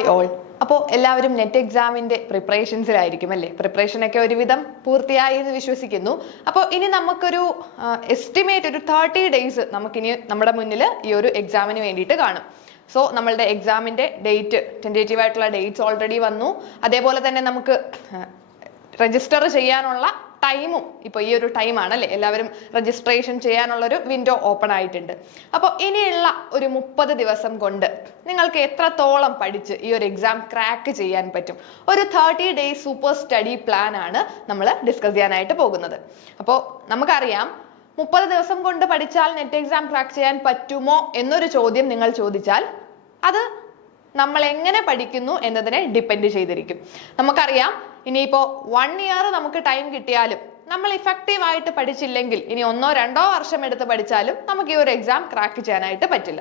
Hi all. അപ്പോൾ എല്ലാവരും net എക്സാമിൻ്റെ പ്രിപ്പറേഷൻസിലായിരിക്കും അല്ലേ? പ്രിപ്പറേഷനൊക്കെ ഒരുവിധം പൂർത്തിയായി എന്ന് വിശ്വസിക്കുന്നു. അപ്പോൾ ഇനി നമുക്കൊരു എസ്റ്റിമേറ്റ് ഒരു 30 days നമുക്കിനി നമ്മുടെ മുന്നിൽ ഈ ഒരു എക്സാമിന് വേണ്ടിയിട്ട് കാണും. സോ നമ്മളുടെ എക്സാമിൻ്റെ ഡേറ്റ്, ടെൻറ്റേറ്റീവ് ആയിട്ടുള്ള ഡേറ്റ്സ് ഓൾറെഡി വന്നു. അതേപോലെ തന്നെ നമുക്ക് രജിസ്റ്റർ ചെയ്യാനുള്ള ടൈമും ഇപ്പോൾ ഈ ഒരു ടൈമാണ് അല്ലേ, എല്ലാവരും രജിസ്ട്രേഷൻ ചെയ്യാനുള്ളൊരു വിൻഡോ ഓപ്പൺ ആയിട്ടുണ്ട്. അപ്പോൾ ഇനിയുള്ള ഒരു 30 ദിവസം കൊണ്ട് നിങ്ങൾക്ക് എത്രത്തോളം പഠിച്ച് ഈ ഒരു എക്സാം ക്രാക്ക് ചെയ്യാൻ പറ്റും, ഒരു 30 days സൂപ്പർ സ്റ്റഡി പ്ലാൻ ആണ് നമ്മൾ ഡിസ്കസ് ചെയ്യാനായിട്ട് പോകുന്നത്. അപ്പോൾ നമുക്കറിയാം 30 ദിവസം കൊണ്ട് പഠിച്ചാൽ നെറ്റ് എക്സാം ക്രാക്ക് ചെയ്യാൻ പറ്റുമോ എന്നൊരു ചോദ്യം നിങ്ങൾ ചോദിച്ചാൽ അത് നമ്മൾ എങ്ങനെ പഠിക്കുന്നു എന്നതിനെ ഡിപ്പെൻഡ് ചെയ്തിരിക്കും. നമുക്കറിയാം ഇനിയിപ്പോൾ 1 year നമുക്ക് ടൈം കിട്ടിയാലും നമ്മൾ ഇഫക്റ്റീവ് ആയിട്ട് പഠിച്ചില്ലെങ്കിൽ ഇനി 1-2 വർഷം എടുത്ത് പഠിച്ചാലും നമുക്ക് ഈ ഒരു എക്സാം ക്രാക്ക് ചെയ്യാനായിട്ട് പറ്റില്ല.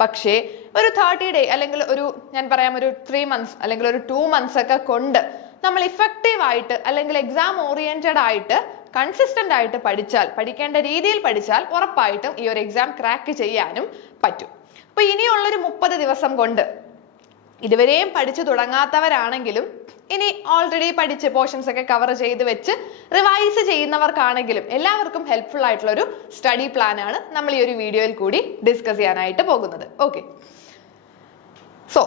പക്ഷേ ഒരു 30 days അല്ലെങ്കിൽ ഒരു ഞാൻ പറയാം ഒരു 3 months അല്ലെങ്കിൽ ഒരു 2 months ഒക്കെ കൊണ്ട് നമ്മൾ ഇഫക്റ്റീവ് ആയിട്ട് അല്ലെങ്കിൽ എക്സാം ഓറിയന്റഡ് ആയിട്ട് കൺസിസ്റ്റന്റ് ആയിട്ട് പഠിച്ചാൽ, പഠിക്കേണ്ട രീതിയിൽ പഠിച്ചാൽ ഉറപ്പായിട്ടും ഈ ഒരു എക്സാം ക്രാക്ക് ചെയ്യാനും പറ്റും. അപ്പൊ ഇനിയുള്ളൊരു 30 ദിവസം കൊണ്ട് ഇതുവരെയും പഠിച്ചു തുടങ്ങാത്തവരാണെങ്കിലും ഇനി ഓൾറെഡി പഠിച്ച് പോർഷൻസ് ഒക്കെ കവർ ചെയ്ത് വെച്ച് റിവൈസ് ചെയ്യുന്നവർക്കാണെങ്കിലും എല്ലാവർക്കും ഹെൽപ്ഫുൾ ആയിട്ടുള്ള ഒരു സ്റ്റഡി പ്ലാൻ ആണ് നമ്മൾ ഈ ഒരു വീഡിയോയിൽ കൂടി ഡിസ്കസ് ചെയ്യാനായിട്ട് പോകുന്നത്. ഓക്കെ, സോ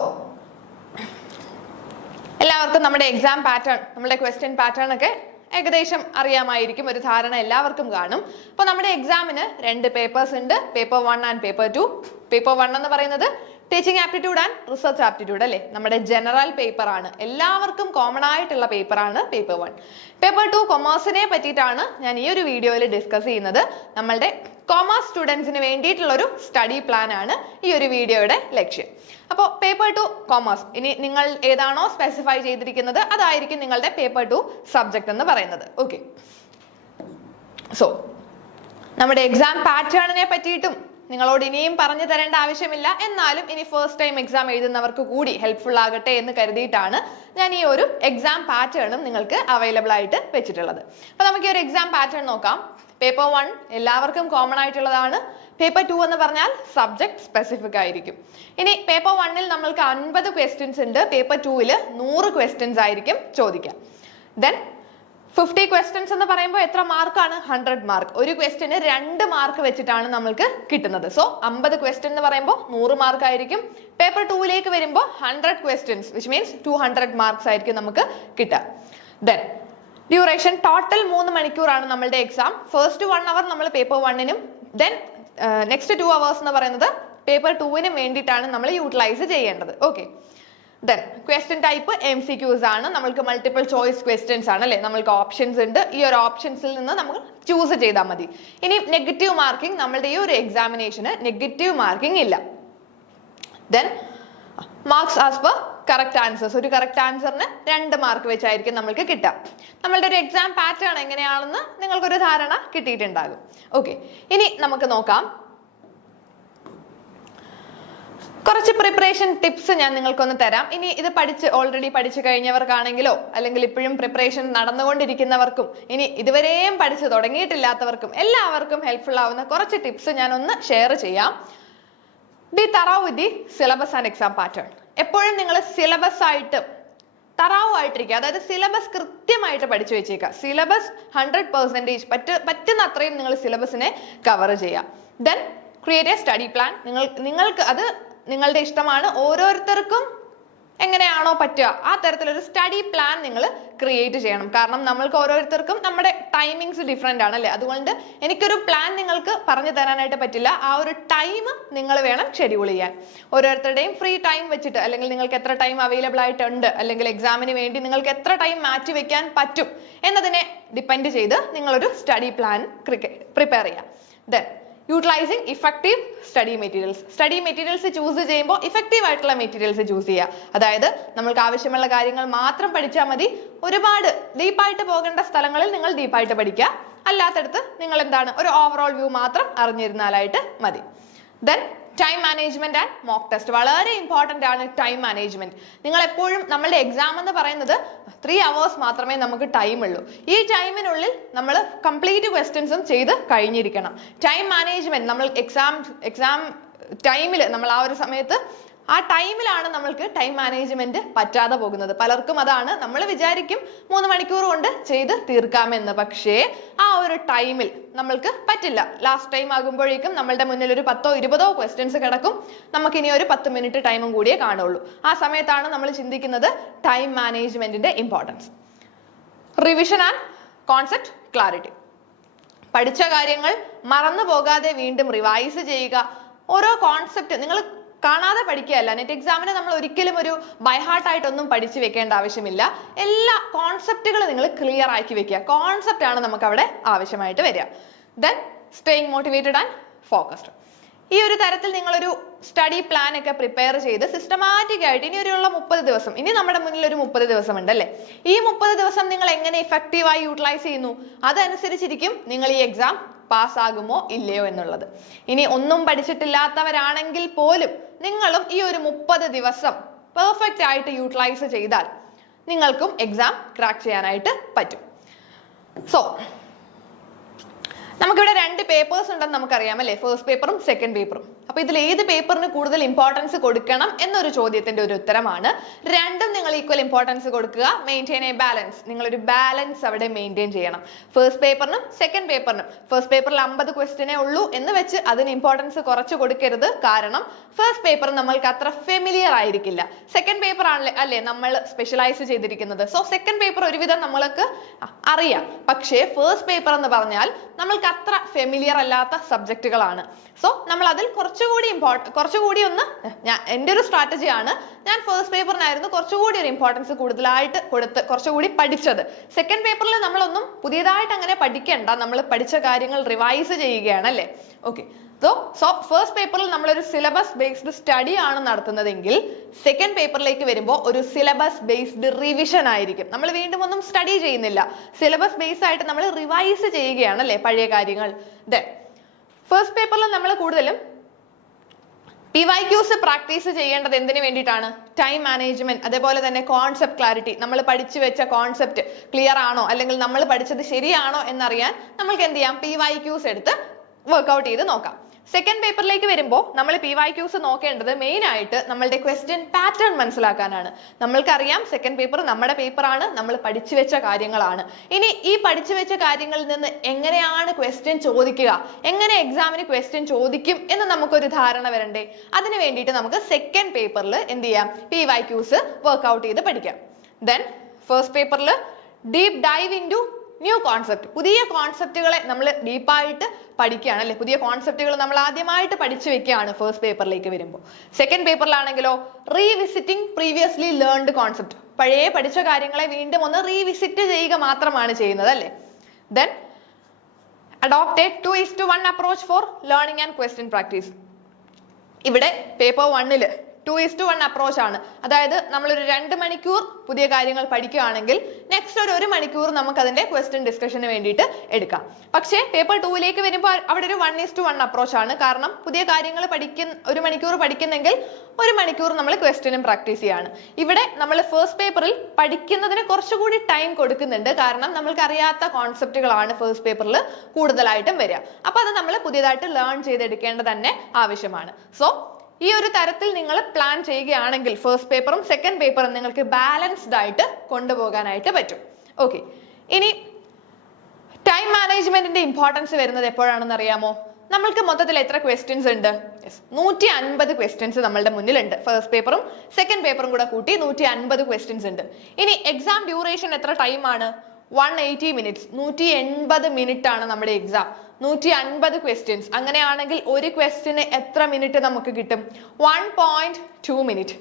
എല്ലാവർക്കും നമ്മുടെ എക്സാം പാറ്റേൺ, നമ്മുടെ ക്വസ്റ്റ്യൻ പാറ്റേൺ ഒക്കെ ഏകദേശം അറിയാമായിരിക്കും, ഒരു ധാരണ എല്ലാവർക്കും കാണും. അപ്പോൾ നമ്മുടെ എക്സാമിന് 2 പേപ്പേഴ്സ് ഉണ്ട്, പേപ്പർ 1 ആൻഡ് പേപ്പർ 2. പേപ്പർ 1 എന്ന് പറയുന്നത് teaching aptitude and research aptitude അല്ലേ, നമ്മുടെ ജനറൽ പേപ്പർ ആണ്, എല്ലാവർക്കും കോമൺ ആയിട്ടുള്ള പേപ്പർ ആണ് പേപ്പർ 1. പേപ്പർ 2 കൊമേഴ്സിനെ പറ്റിയിട്ടാണ് ഞാൻ ഈ ഒരു വീഡിയോയിൽ ഡിസ്കസ് ചെയ്യുന്നത്. നമ്മളുടെ കോമേഴ്സ് സ്റ്റുഡൻസിന് വേണ്ടിയിട്ടുള്ള ഒരു സ്റ്റഡി പ്ലാൻ ആണ് ഈ ഒരു വീഡിയോയുടെ ലക്ഷ്യം. അപ്പോൾ പേപ്പർ 2 കോമേഴ്സ്, ഇനി നിങ്ങൾ ഏതാണോ സ്പെസിഫൈ ചെയ്തിരിക്കുന്നത് അതായിരിക്കും നിങ്ങളുടെ പേപ്പർ 2 സബ്ജക്ട് എന്ന് പറയുന്നത്. ഓക്കെ, സോ നമ്മുടെ എക്സാം പാറ്റേണിനെ പറ്റിയിട്ടും നിങ്ങളോട് ഇനിയും പറഞ്ഞു തരേണ്ട ആവശ്യമില്ല. എന്നാലും ഇനി ഫസ്റ്റ് ടൈം എക്സാം എഴുതുന്നവർക്ക് കൂടി ഹെൽപ്ഫുൾ ആകട്ടെ എന്ന് കരുതിയിട്ടാണ് ഞാൻ ഈ ഒരു എക്സാം പാറ്റേണും നിങ്ങൾക്ക് അവൈലബിൾ ആയിട്ട് വെച്ചിട്ടുള്ളത്. അപ്പൊ നമുക്ക് ഈ ഒരു എക്സാം പാറ്റേൺ നോക്കാം. പേപ്പർ 1 എല്ലാവർക്കും കോമൺ ആയിട്ടുള്ളതാണ്. പേപ്പർ 2 എന്ന് പറഞ്ഞാൽ സബ്ജക്ട് സ്പെസിഫിക് ആയിരിക്കും. ഇനി പേപ്പർ 1-ൽ നമ്മൾക്ക് 50 ക്വസ്റ്റ്യൻസ് ഉണ്ട്, പേപ്പർ 2-ൽ 100 ക്വസ്റ്റ്യൻസ് ആയിരിക്കും ചോദിക്കുക. ദെൻ 50 ക്വസ്റ്റ്യൻസ് എന്ന് പറയുമ്പോൾ എത്ര മാർക്കാണ്? 100 മാർക്ക്. ഒരു ക്വസ്റ്റ്യന് 2 മാർക്ക് വെച്ചിട്ടാണ് നമ്മൾക്ക് കിട്ടുന്നത്. സോ 50 ക്വസ്റ്റ്യൻ എന്ന് പറയുമ്പോൾ 100 മാർക്ക് ആയിരിക്കും. പേപ്പർ 2-ലേക്ക് വരുമ്പോൾ 100 ക്വസ്റ്റ്യൻസ് വിച്ച് മീൻസ് 200 മാർക്സ് ആയിരിക്കും നമുക്ക് കിട്ടുക. ദെൻ ഡ്യൂറേഷൻ ടോട്ടൽ 3 മണിക്കൂറാണ് നമ്മളുടെ എക്സാം. ഫസ്റ്റ് 1 hour നമ്മൾ പേപ്പർ 1-നും ദെൻ നെക്സ്റ്റ് 2 hours എന്ന് പറയുന്നത് പേപ്പർ 2-നും വേണ്ടിയിട്ടാണ് നമ്മൾ യൂട്ടിലൈസ് ചെയ്യേണ്ടത്. Okay, then question type MCQs ആണ്, നമ്മൾക്ക് മൾട്ടിപ്പിൾ ചോയ്സ് ക്വസ്റ്റ്യൻസ് ആണ് അല്ലേ, നമ്മൾക്ക് ഓപ്ഷൻസ് ഉണ്ട്. ഈ ഒരു ഓപ്ഷൻസിൽ നിന്ന് നമ്മൾ ചൂസ് ചെയ്താൽ മതി. ഇനി നെഗറ്റീവ് മാർക്കിംഗ്, നമ്മളുടെ ഈ ഒരു എക്സാമിനേഷന് നെഗറ്റീവ് മാർക്കിംഗ് ഇല്ല. Then marks as per correct answers, ഒരു കറക്റ്റ് ആൻസറിന് 2 മാർക്ക് വെച്ചായിരിക്കും നമ്മൾക്ക് കിട്ടുക. നമ്മളുടെ ഒരു എക്സാം പാറ്റേൺ എങ്ങനെയാണെന്ന് നിങ്ങൾക്കൊരു ധാരണ കിട്ടിയിട്ടുണ്ടാകും. ഓക്കെ, ഇനി നമുക്ക് നോക്കാം കുറച്ച് പ്രിപ്പറേഷൻ ടിപ്സ് ഞാൻ നിങ്ങൾക്കൊന്ന് തരാം. ഇനി ഇത് ഓൾറെഡി പഠിച്ചു കഴിഞ്ഞവർക്കാണെങ്കിലോ അല്ലെങ്കിൽ ഇപ്പോഴും പ്രിപ്പറേഷൻ നടന്നുകൊണ്ടിരിക്കുന്നവർക്കും ഇനി ഇതുവരെയും പഠിച്ചു തുടങ്ങിയിട്ടില്ലാത്തവർക്കും എല്ലാവർക്കും ഹെൽപ്ഫുൾ ആവുന്ന കുറച്ച് ടിപ്സ് ഞാൻ ഒന്ന് ഷെയർ ചെയ്യാം. B തറവ് with the syllabus and exam pattern. എപ്പോഴും നിങ്ങൾ സിലബസ് ആയിട്ട് തറാവായിട്ടിരിക്കുക, അതായത് സിലബസ് കൃത്യമായിട്ട് പഠിച്ചു വെച്ചേക്കുക. സിലബസ് 100% പറ്റുന്ന അത്രയും നിങ്ങൾ സിലബസിനെ കവർ ചെയ്യുക. Then create A study plan. നിങ്ങൾക്ക് അത് നിങ്ങളുടെ ഇഷ്ടമാണ്, ഓരോരുത്തർക്കും എങ്ങനെയാണോ പറ്റുക ആ തരത്തിലൊരു സ്റ്റഡി പ്ലാൻ നിങ്ങൾ ക്രിയേറ്റ് ചെയ്യണം. കാരണം നമ്മൾക്ക് ഓരോരുത്തർക്കും നമ്മുടെ ടൈമിങ്സ് ഡിഫറെൻ്റ് ആണ് അല്ലേ, അതുകൊണ്ട് എനിക്കൊരു പ്ലാൻ നിങ്ങൾക്ക് പറഞ്ഞു തരാനായിട്ട് പറ്റില്ല. ആ ഒരു ടൈം നിങ്ങൾ വേണം ഷെഡ്യൂൾ ചെയ്യാൻ. ഓരോരുത്തരുടെയും ഫ്രീ ടൈം വെച്ചിട്ട് അല്ലെങ്കിൽ നിങ്ങൾക്ക് എത്ര ടൈം അവൈലബിൾ ആയിട്ടുണ്ട് അല്ലെങ്കിൽ എക്സാമിന് വേണ്ടി നിങ്ങൾക്ക് എത്ര ടൈം മാറ്റി വെക്കാൻ പറ്റും എന്നതിനെ ഡിപ്പെൻഡ് ചെയ്ത് നിങ്ങളൊരു സ്റ്റഡി പ്ലാൻ പ്രിപ്പയർ ചെയ്യുക. Then utilising effective study materials choose ചെയ്യുമ്പോൾ ഇഫക്റ്റീവ് ആയിട്ടുള്ള മെറ്റീരിയൽസ് ചൂസ് ചെയ്യുക. അതായത് നമ്മൾക്ക് ആവശ്യമുള്ള കാര്യങ്ങൾ മാത്രം പഠിച്ചാൽ മതി. ഒരുപാട് ഡീപ്പായിട്ട് പോകേണ്ട സ്ഥലങ്ങളിൽ നിങ്ങൾ ഡീപ്പായിട്ട് പഠിക്കുക, അല്ലാത്തടത്ത് നിങ്ങൾ എന്താണ് ഒരു ഓവറോൾ വ്യൂ മാത്രം അറിഞ്ഞിരുന്നാലായിട്ട് മതി. Then time management and mock test വളരെ ഇമ്പോർട്ടൻ്റ് ആണ്. ടൈം മാനേജ്മെന്റ് നിങ്ങൾ എപ്പോഴും നമ്മളുടെ എക്സാം എന്ന് പറയുന്നത് 3 hours മാത്രമേ നമുക്ക് ടൈം ഉള്ളൂ. ഈ ടൈമിനുള്ളിൽ നമ്മൾ കംപ്ലീറ്റ് ക്വസ്റ്റ്യൻസും ചെയ്ത് കഴിഞ്ഞിരിക്കണം. ടൈം മാനേജ്മെന്റ് നമ്മൾ എക്സാം ടൈമിൽ നമ്മൾ ആ ഒരു സമയത്ത് ആ ടൈമിലാണ് നമ്മൾക്ക് ടൈം മാനേജ്മെന്റ് പറ്റാതെ പോകുന്നത്. പലർക്കും അതാണ്, നമ്മൾ വിചാരിക്കും 3 മണിക്കൂർ കൊണ്ട് ചെയ്ത് തീർക്കാമെന്ന്, പക്ഷേ ആ ഒരു ടൈമിൽ നമ്മൾക്ക് പറ്റില്ല. ലാസ്റ്റ് ടൈം ആകുമ്പോഴേക്കും നമ്മളുടെ മുന്നിൽ ഒരു 10-20 ക്വസ്റ്റ്യൻസ് കിടക്കും, നമുക്കിനി ഒരു 10 മിനിറ്റ് ടൈമും കൂടിയേ കാണുള്ളൂ. ആ സമയത്താണ് നമ്മൾ ചിന്തിക്കുന്നത് ടൈം മാനേജ്മെന്റിന്റെ importance. Revision and concept clarity. പഠിച്ച കാര്യങ്ങൾ മറന്നു പോകാതെ വീണ്ടും റിവൈസ് ചെയ്യുക. ഓരോ കോൺസെപ്റ്റ് നിങ്ങൾ കാണാതെ പഠിക്കുകയല്ല. നെറ്റ് എക്സാമിന് നമ്മൾ ഒരിക്കലും ഒരു ബൈ ഹാർട്ട് ആയിട്ടൊന്നും പഠിച്ചു വെക്കേണ്ട ആവശ്യമില്ല. എല്ലാ കോൺസെപ്റ്റുകൾ നിങ്ങൾ ക്ലിയർ ആക്കി വെക്കുക. കോൺസെപ്റ്റ് ആണ് നമുക്ക് അവിടെ ആവശ്യമായിട്ട് വരിക. Then staying motivated and focused. ഈ ഒരു തരത്തിൽ നിങ്ങളൊരു സ്റ്റഡി പ്ലാൻ ഒക്കെ പ്രിപ്പയർ ചെയ്ത് സിസ്റ്റമാറ്റിക് ആയിട്ട് ഇനി ഒരു 30 ദിവസം, ഇനി നമ്മുടെ മുന്നിൽ ഒരു 30 ദിവസം ഉണ്ടല്ലേ, ഈ 30 ദിവസം നിങ്ങൾ എങ്ങനെ ഇഫക്റ്റീവായി യൂട്ടിലൈസ് ചെയ്യുന്നു അതനുസരിച്ചിരിക്കും നിങ്ങൾ ഈ എക്സാം പാസ്സാകുമോ ഇല്ലയോ എന്നുള്ളത്. ഇനി ഒന്നും പഠിച്ചിട്ടില്ലാത്തവരാണെങ്കിൽ പോലും നിങ്ങളും ഈ ഒരു 30 ദിവസം പെർഫെക്റ്റ് ആയിട്ട് യൂട്ടിലൈസ് ചെയ്താൽ നിങ്ങൾക്കും എക്സാം ക്രാക്ക് ചെയ്യാനായിട്ട് പറ്റും. സോ നമുക്കിവിടെ 2 പേപ്പേഴ്സ് ഉണ്ടെന്ന് നമുക്കറിയാം അല്ലേ, ഫസ്റ്റ് പേപ്പറും സെക്കൻഡ് പേപ്പറും. അപ്പൊ ഇതിൽ ഏത് പേപ്പറിന് കൂടുതൽ ഇമ്പോർട്ടൻസ് കൊടുക്കണം എന്നൊരു ചോദ്യത്തിന്റെ ഒരു ഉത്തരമാണ്. രണ്ടും നിങ്ങൾ ഈക്വൽ ഇമ്പോർട്ടൻസ് കൊടുക്കുക. Maintain a balance. നിങ്ങളൊരു ബാലൻസ് അവിടെ മെയിൻറ്റെയിൻ ചെയ്യണം. ഫസ്റ്റ് പേപ്പറിനും സെക്കൻഡ് പേപ്പറിനും. ഫസ്റ്റ് പേപ്പറിൽ 50 ക്വസ്റ്റ്യനേ ഉള്ളൂ എന്ന് വെച്ച് അതിന് ഇമ്പോർട്ടൻസ് കുറച്ച് കൊടുക്കരുത്. കാരണം ഫസ്റ്റ് പേപ്പർ നമ്മൾക്ക് അത്ര ഫെമിലിയർ ആയിരിക്കില്ല. സെക്കൻഡ് പേപ്പർ ആണല്ലേ അല്ലേ നമ്മൾ സ്പെഷ്യലൈസ് ചെയ്തിരിക്കുന്നത്. സോ സെക്കൻഡ് പേപ്പർ ഒരുവിധം നമ്മൾക്ക് അറിയാം. പക്ഷേ ഫസ്റ്റ് പേപ്പർ എന്ന് പറഞ്ഞാൽ നമ്മൾക്ക് അത്ര ഫെമിലിയർ അല്ലാത്ത സബ്ജക്റ്റുകളാണ്. സോ നമ്മൾ അതിൽ കുറച്ചുകൂടി ഒന്ന് എൻ്റെ ഒരു സ്ട്രാറ്റജിയാണ്. ഞാൻ ഫസ്റ്റ് പേപ്പറിനായിരുന്നു കുറച്ചുകൂടി ഒരു ഇമ്പോർട്ടൻസ് കൂടുതലായിട്ട് കൊടുത്ത് കുറച്ചുകൂടി പഠിച്ചത്. സെക്കൻഡ് പേപ്പറിൽ നമ്മളൊന്നും പുതിയതായിട്ട് അങ്ങനെ പഠിക്കേണ്ട, നമ്മൾ പഠിച്ച കാര്യങ്ങൾ റിവൈസ് ചെയ്യുകയാണ് അല്ലേ. ഓക്കെ, സോ ഫസ്റ്റ് പേപ്പറിൽ നമ്മളൊരു സിലബസ് ബേസ്ഡ് സ്റ്റഡി ആണ് നടത്തുന്നതെങ്കിൽ സെക്കൻഡ് പേപ്പറിലേക്ക് വരുമ്പോൾ ഒരു സിലബസ് ബേസ്ഡ് റിവിഷൻ ആയിരിക്കും. നമ്മൾ വീണ്ടും ഒന്നും സ്റ്റഡി ചെയ്യുന്നില്ല, സിലബസ് ബേസ് ആയിട്ട് നമ്മൾ റിവൈസ് ചെയ്യുകയാണ് അല്ലേ പഴയ കാര്യങ്ങൾ. ഫസ്റ്റ് പേപ്പറിൽ നമ്മൾ കൂടുതലും PYQs പ്രാക്ടീസ് ചെയ്യേണ്ടത് എന്തിനു വേണ്ടിയിട്ടാണ്? ടൈം മാനേജ്മെന്റ്, അതേപോലെ തന്നെ കോൺസെപ്റ്റ് ക്ലാരിറ്റി. നമ്മൾ പഠിച്ചു വെച്ച കോൺസെപ്റ്റ് ക്ലിയർ ആണോ അല്ലെങ്കിൽ നമ്മൾ പഠിച്ചത് ശരിയാണോ എന്നറിയാൻ നമ്മൾക്ക് എന്ത് ചെയ്യാം, PYQs എടുത്ത് വർക്ക്ഔട്ട് ചെയ്ത് നോക്കാം. സെക്കൻഡ് പേപ്പറിലേക്ക് വരുമ്പോൾ നമ്മൾ PYQs നോക്കേണ്ടത് മെയിൻ ആയിട്ട് നമ്മളുടെ ക്വസ്റ്റ്യൻ പാറ്റേൺ മനസ്സിലാക്കാനാണ്. നമ്മൾക്കറിയാം സെക്കൻഡ് പേപ്പർ നമ്മുടെ പേപ്പറാണ്, നമ്മൾ പഠിച്ചു വെച്ച കാര്യങ്ങളാണ്. ഇനി ഈ പഠിച്ചു വെച്ച കാര്യങ്ങളിൽ നിന്ന് എങ്ങനെയാണ് ക്വസ്റ്റ്യൻ ചോദിക്കുക, എങ്ങനെ എക്സാമിന് ക്വസ്റ്റ്യൻ ചോദിക്കും എന്ന് നമുക്കൊരു ധാരണ വരണ്ടേ. അതിന് വേണ്ടിയിട്ട് നമുക്ക് സെക്കൻഡ് പേപ്പറിൽ എന്ത് ചെയ്യാം, PYQs വർക്ക്ഔട്ട് ചെയ്ത് പഠിക്കാം. ദെൻ ഫസ്റ്റ് പേപ്പറിൽ deep dive into new concept. പുതിയ കോൺസെപ്റ്റുകളെ നമ്മൾ ഡീപ്പായിട്ട് പഠിക്കുകയാണ് അല്ലെ. പുതിയ കോൺസെപ്റ്റുകൾ നമ്മൾ ആദ്യമായിട്ട് പഠിച്ചു വെക്കുകയാണ് ഫസ്റ്റ് പേപ്പറിലേക്ക് വരുമ്പോൾ. സെക്കൻഡ് പേപ്പറിലാണെങ്കിലോ റീവിസിറ്റിംഗ് പ്രീവിയസ്ലി ലേൺഡ് കോൺസെപ്റ്റ്. പഴയ പഠിച്ച കാര്യങ്ങളെ വീണ്ടും ഒന്ന് റീവിസിറ്റ് ചെയ്യുക മാത്രമാണ് ചെയ്യുന്നത് അല്ലേ. Then adopt 2:1 approach for learning and question practice. ഇവിടെ പേപ്പർ 1 2:1 അപ്രോച്ച് ആണ്. അതായത് നമ്മളൊരു 2 മണിക്കൂർ പുതിയ കാര്യങ്ങൾ പഠിക്കുകയാണെങ്കിൽ നെക്സ്റ്റ് ഒരു 1 മണിക്കൂർ നമുക്ക് അതിന്റെ ക്വസ്റ്റ്യൻ ഡിസ്കഷന് വേണ്ടിയിട്ട് എടുക്കാം. പക്ഷേ പേപ്പർ 2 വരുമ്പോൾ അവിടെ ഒരു 1:1 അപ്രോച്ച് ആണ്. കാരണം പുതിയ കാര്യങ്ങൾ 1 മണിക്കൂർ പഠിക്കുന്നെങ്കിൽ 1 മണിക്കൂർ നമ്മൾ ക്വസ്റ്റ്യനും പ്രാക്ടീസ് ചെയ്യാണ്. ഇവിടെ നമ്മൾ ഫസ്റ്റ് പേപ്പറിൽ പഠിക്കുന്നതിന് കുറച്ചുകൂടി ടൈം കൊടുക്കുന്നുണ്ട്. കാരണം നമ്മൾക്ക് അറിയാത്ത കോൺസെപ്റ്റുകളാണ് ഫസ്റ്റ് പേപ്പറിൽ കൂടുതലായിട്ടും വരിക. അപ്പൊ അത് നമ്മൾ പുതിയതായിട്ട് ലേൺ ചെയ്തെടുക്കേണ്ടത് തന്നെ ആവശ്യമാണ്. സോ ഈ ഒരു തരത്തിൽ നിങ്ങൾ പ്ലാൻ ചെയ്യുകയാണെങ്കിൽ ഫസ്റ്റ് പേപ്പറും സെക്കൻഡ് പേപ്പറും നിങ്ങൾക്ക് ബാലൻസ്ഡ് ആയിട്ട് കൊണ്ടുപോകാനായിട്ട് പറ്റും. ഓക്കെ, ഇനി ടൈം മാനേജ്മെന്റിന്റെ ഇമ്പോർട്ടൻസ് വരുന്നത് എപ്പോഴാണെന്ന് അറിയാമോ? നമ്മൾക്ക് മൊത്തത്തിൽ എത്ര ക്വസ്റ്റ്യൻസ് ഉണ്ട്? 150 ക്വസ്റ്റ്യൻസ് നമ്മളുടെ മുന്നിലുണ്ട്. ഫസ്റ്റ് പേപ്പറും സെക്കൻഡ് പേപ്പറും കൂടെ കൂട്ടി 150 ക്വസ്റ്റ്യൻസ് ഉണ്ട്. ഇനി എക്സാം ഡ്യൂറേഷൻ എത്ര ടൈമാണ്? 180 മിനിറ്റ്സ്. 180 മിനിറ്റ് ആണ് നമ്മുടെ എക്സാം. 150 ക്വസ്റ്റ്യൻസ്. അങ്ങനെയാണെങ്കിൽ ഒരു ക്വസ്റ്റ്യന് എത്ര മിനിറ്റ് നമുക്ക് കിട്ടും? 1.2 മിനിറ്റ്.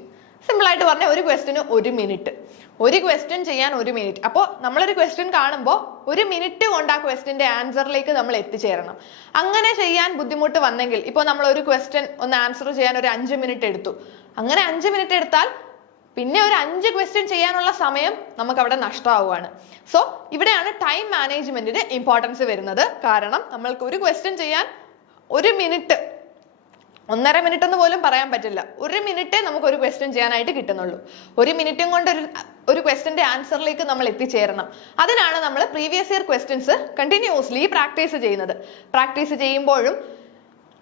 സിമ്പിൾ ആയിട്ട് പറഞ്ഞാൽ ഒരു ക്വസ്റ്റ്യന് 1 മിനിറ്റ്. ഒരു ക്വസ്റ്റ്യൻ ചെയ്യാൻ 1 മിനിറ്റ്. അപ്പോൾ നമ്മളൊരു ക്വസ്റ്റ്യൻ കാണുമ്പോൾ 1 മിനിറ്റ് കൊണ്ട് ആ ക്വസ്റ്റ്യന്റെ ആൻസറിലേക്ക് നമ്മൾ എത്തിച്ചേരണം. അങ്ങനെ ചെയ്യാൻ ബുദ്ധിമുട്ട് വന്നെങ്കിൽ, ഇപ്പോൾ നമ്മൾ ഒരു ക്വസ്റ്റ്യൻ ഒന്ന് ആൻസർ ചെയ്യാൻ ഒരു 5 മിനിറ്റ് എടുത്തു. അങ്ങനെ 5 മിനിറ്റ് എടുത്താൽ പിന്നെ ഒരു 5 ക്വസ്റ്റ്യൻ ചെയ്യാനുള്ള സമയം നമുക്ക് അവിടെ നഷ്ടമാവുകയാണ്. സോ ഇവിടെയാണ് ടൈം മാനേജ്മെന്റിന് ഇമ്പോർട്ടൻസ് വരുന്നത്. കാരണം നമ്മൾക്ക് ഒരു ക്വസ്റ്റ്യൻ ചെയ്യാൻ 1 മിനിറ്റ്, 1.5 മിനിറ്റ് എന്ന് പോലും പറയാൻ പറ്റില്ല. 1 മിനിറ്റേ നമുക്ക് ഒരു ക്വസ്റ്റ്യൻ ചെയ്യാനായിട്ട് കിട്ടുന്നുള്ളൂ. 1 മിനിറ്റും കൊണ്ട് ഒരു ക്വസ്റ്റ്യന്റെ ആൻസറിലേക്ക് നമ്മൾ എത്തിച്ചേരണം. അതിനാണ് നമ്മൾ previous year questions continuously practice ചെയ്യുന്നത്. പ്രാക്ടീസ് ചെയ്യുമ്പോഴും